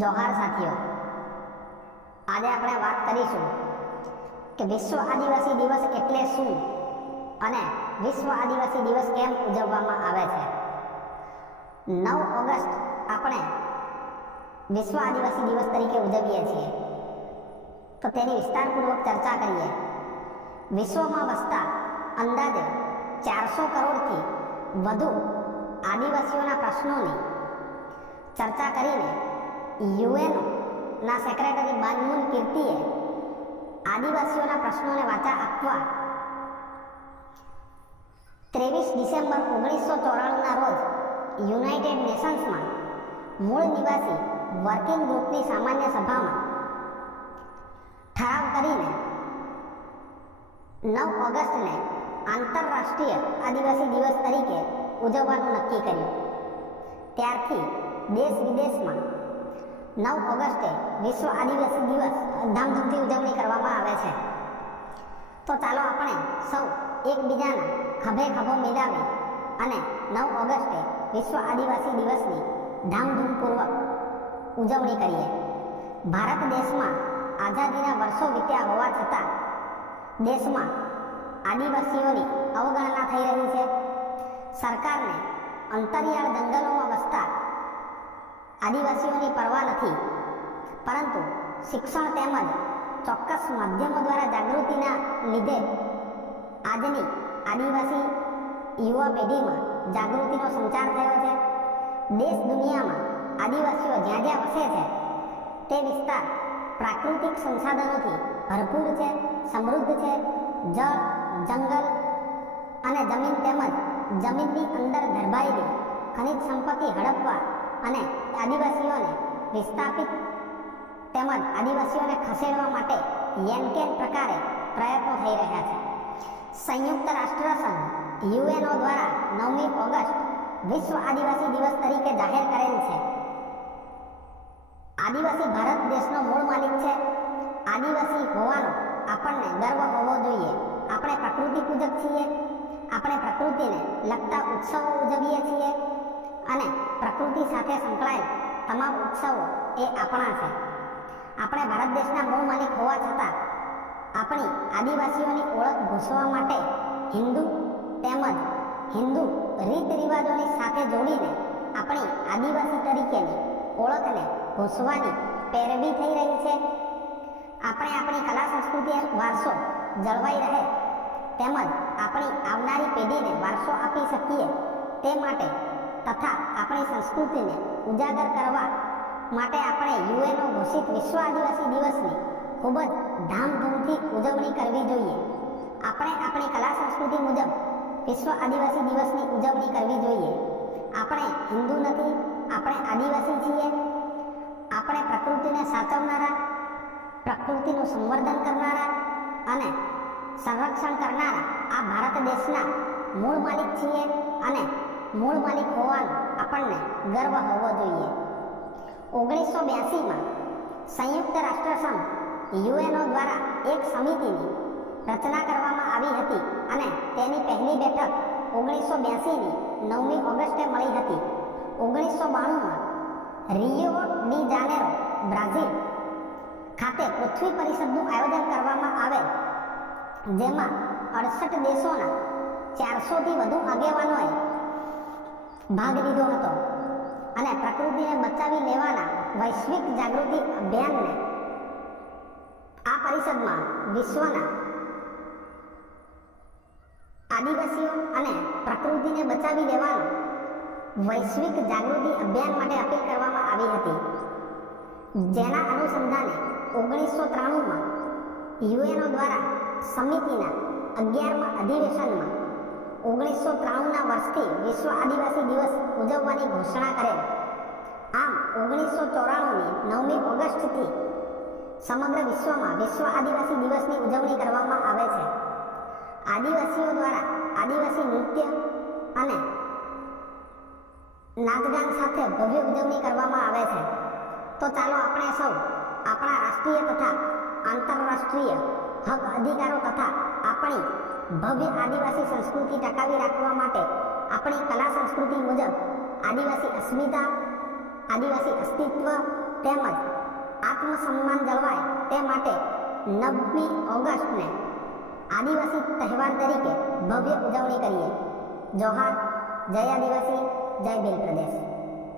જોહાર સાથીઓ, આજે આપણે વાત કરીશું કે વિશ્વ આદિવાસી દિવસ એટલે શું અને વિશ્વ આદિવાસી દિવસ કેમ ઉજવવામાં આવે છે। 9 ઓગસ્ટ આપણે વિશ્વ આદિવાસી દિવસ તરીકે ઉજવીએ છીએ, તો તેની વિસ્તારપૂર્વક ચર્ચા કરીએ। વિશ્વમાં વસતા અંદાજે 400 કરોડથી વધુ આદિવાસીઓના પ્રશ્નોની ચર્ચા કરીને યુએનના સેક્રેટરી બાન મૂન કીર્તિએ આદિવાસીઓના પ્રશ્નોને વાચા આપવા 23 ડિસેમ્બર 1994ના રોજ યુનાઇટેડ નેશન્સમાં મૂળ નિવાસી વર્કિંગ ગ્રુપની સામાન્ય સભામાં ઠરાવ કરીને 9 ઓગસ્ટને આંતરરાષ્ટ્રીય આદિવાસી દિવસ તરીકે ઉજવવાનું નક્કી કર્યું। ત્યારથી દેશ વિદેશમાં 9 ઓગસ્ટે વિશ્વ આદિવાસી દિવસ ધામધૂમથી ઉજવણી કરવામાં આવે છે। તો ચાલો આપણે સૌ એકબીજાના ખભે ખભો મિલાવી અને 9 ઓગસ્ટે વિશ્વ આદિવાસી દિવસની ધામધૂમપૂર્વક ઉજવણી કરીએ। ભારત દેશમાં આઝાદીના વર્ષો વીત્યા હોવા છતાં દેશમાં આદિવાસીઓની અવગણના થઈ રહી છે। સરકારને અંતરિયાળ જંગલોમાં વસતા આદિવાસીઓની પરવા નથી, પરંતુ શિક્ષણ તેમજ ચોક્કસ માધ્યમો દ્વારા જાગૃતિના લીધે આજની આદિવાસી યુવા પેઢીમાં જાગૃતિનો સંચાર થયો છે। દેશ દુનિયામાં આદિવાસીઓ જ્યાં જ્યાં વસે છે તે વિસ્તાર પ્રાકૃતિક સંસાધનોથી ભરપૂર છે, સમૃદ્ધ છે। જળ, જંગલ અને જમીન તેમજ જમીનની અંદર ગર્ભાયેલી ખનિજ સંપત્તિ હડપવા અને આદિવાસીઓને વિસ્થાપિત તેમજ આદિવાસીઓને ખસેડવા માટે યેનકેન પ્રકારે પ્રયત્નો થઈ રહ્યા છે। સંયુક્ત રાષ્ટ્રસંઘ યુએનઓ દ્વારા 9મી ઓગસ્ટ વિશ્વ આદિવાસી દિવસ તરીકે જાહેર કરેલ છે। આદિવાસી ભારત દેશનો મૂળ માલિક છે। આદિવાસી હોવાનો આપણને ગર્વ હોવો જોઈએ। આપણે પ્રકૃતિ પૂજક છીએ। આપણે પ્રકૃતિને લગતા ઉત્સવો ઉજવીએ છીએ અને પ્રકૃતિ સાથે સંકળાયેલ તમામ ઉત્સવો એ આપણા છે। આપણે ભારત દેશના મૂળ માલિક હોવા છતાં આપણી આદિવાસીઓની ઓળખ ભૂંસવા માટે હિન્દુ રીત રિવાજોની સાથે જોડીને આપણી આદિવાસી તરીકેની ઓળખને ભૂંસવાની પેરવી થઈ રહી છે। આપણે આપણી કલા સંસ્કૃતિ વારસો જળવાઈ રહે તેમજ આપણી આવનારી પેઢીને વારસો આપી શકીએ તે માટે તથા આપણી સંસ્કૃતિને ઉજાગર કરવા માટે આપણે યુએનઓ ઘોષિત વિશ્વ આદિવાસી દિવસની ખૂબ જ ધામધૂમથી ઉજવણી કરવી જોઈએ। આપણે આપણી કલા સંસ્કૃતિ મુજબ વિશ્વ આદિવાસી દિવસની ઉજવણી કરવી જોઈએ। આપણે હિન્દુ નથી, આપણે આદિવાસી છીએ। આપણે પ્રકૃતિને સાચવનારા, પ્રકૃતિનું સંવર્ધન કરનારા અને સંરક્ષણ કરનારા આ ભારત દેશના મૂળ માલિક છીએ અને મૂળ માલિક હોવાનો આપણને ગર્વ હોવો જોઈએ। 1982માં સંયુક્ત રાષ્ટ્રસંઘ યુએનઓ દ્વારા એક સમિતિની રચના કરવામાં આવી હતી અને તેની પહેલી બેઠક 1982ની 9મી ઓગસ્ટે મળી હતી। 1992માં રિયો ડી જાનેરો, બ્રાઝિલ ખાતે પૃથ્વી પરિષદનું આયોજન કરવામાં આવેલ, જેમાં 68 દેશોના 400થી વધુ આગેવાનોએ ભાગ લીધો હતો અને પ્રકૃતિને બચાવી લેવાના વૈશ્વિક જાગૃતિ અભિયાનને આ પરિષદમાં વિશ્વના આદિવાસીઓ અને પ્રકૃતિને બચાવી લેવાનો વૈશ્વિક જાગૃતિ અભિયાન માટે અપીલ કરવામાં આવી હતી, જેના અનુસંધાને 1993માં યુએનઓ દ્વારા સમિતિના 11મા અધિવેશનમાં 1993ના વર્ષથી વિશ્વ આદિવાસી દિવસ ઉજવવાની ઘોષણા કરેલ। આમ 1994ની 9મી ઓગસ્ટથી સમગ્ર વિશ્વમાં વિશ્વ આદિવાસી દિવસની ઉજવણી કરવામાં આવે છે। આદિવાસીઓ દ્વારા આદિવાસી નૃત્ય અને નાચગાન સાથે ભવ્ય ઉજવણી કરવામાં આવે છે। તો ચાલો આપણે સૌ આપણા રાષ્ટ્રીય તથા આંતરરાષ્ટ્રીય હક અધિકારો તથા આપણી ભવ્ય આદિવાસી સંસ્કૃતિ ટકાવી રાખવા માટે આપણી કલા સંસ્કૃતિ મુજબ આદિવાસી અસ્મિતા, આદિવાસી અસ્તિત્વ તેમજ આત્મસન્માન જળવાય તે માટે 9મી ઓગસ્ટને આદિવાસી તહેવાર તરીકે ભવ્ય ઉજવણી કરીએ. જોહાર, જય આદિવાસી, જય ભીલ પ્રદેશ.